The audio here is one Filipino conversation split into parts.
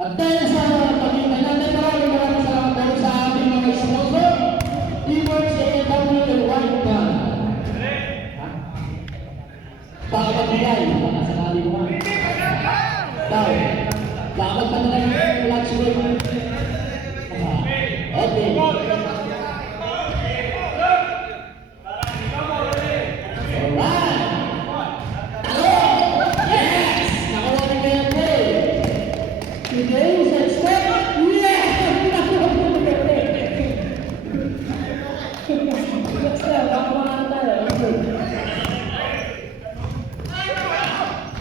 At dahil sa pagkintay natin, maraming maraming sa ating mga sponsor. Teamworks AW and White Gun. Ha? Pakapagbigay, baka sakali mo. Daw. Dapat pa na lang yung lunch break. Okay.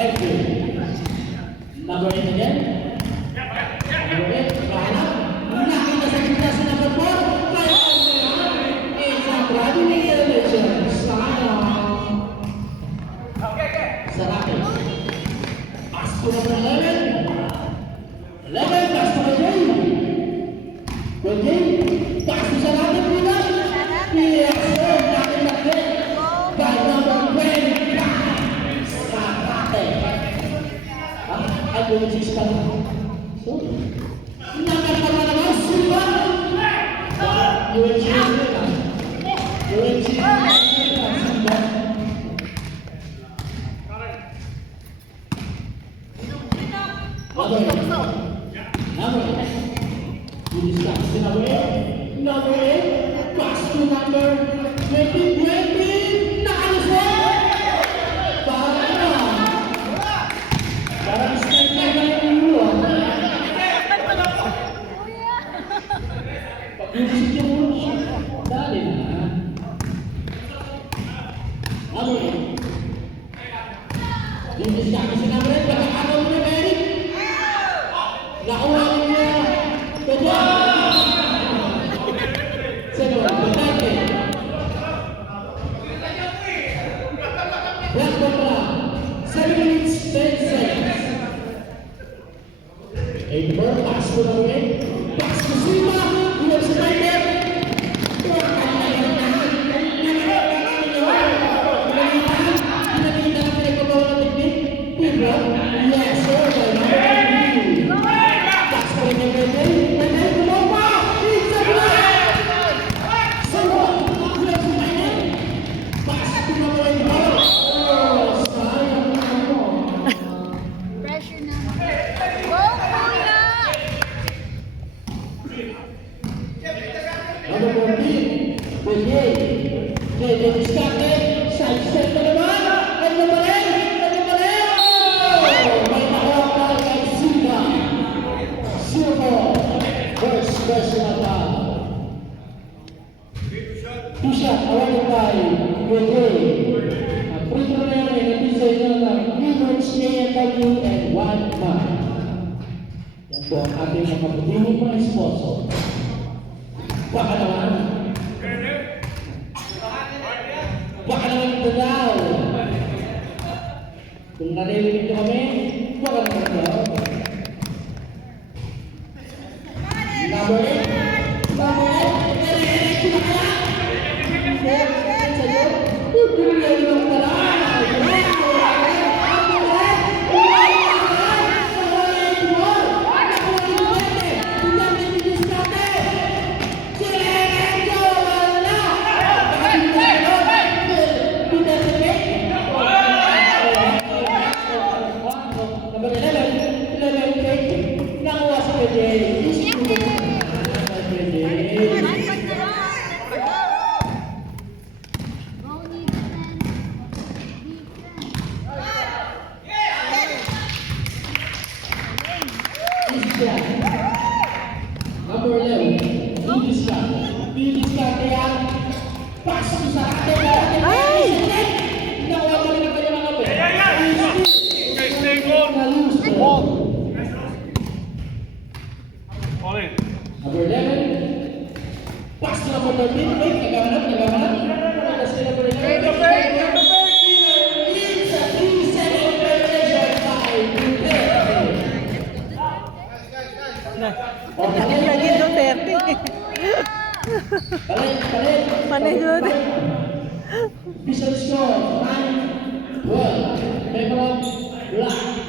F. Number Number, number, number, number, number, number, 8 ball, pass to the wing. Pass to Silva. Here's the timer. Yes, sir. That's what I'm going to do. Thank you. 14, Pwede. Pwede diskarte. Side step na naman. At nabalin. At nabalin. Oh! May nakawakal kay Silva. Silva. First personal foul. Two shot awarded by Pwede. Ang free throw na yan ay napisay na ng Newbridge AFW and one man. Yan po ang ating mga patuloy mga sponsor. Baka naman. Baka naman ito daw. Kung naririnig nyo kami, baka naman. Thank you. Manigod. Bisa score 9 12 Memang Black.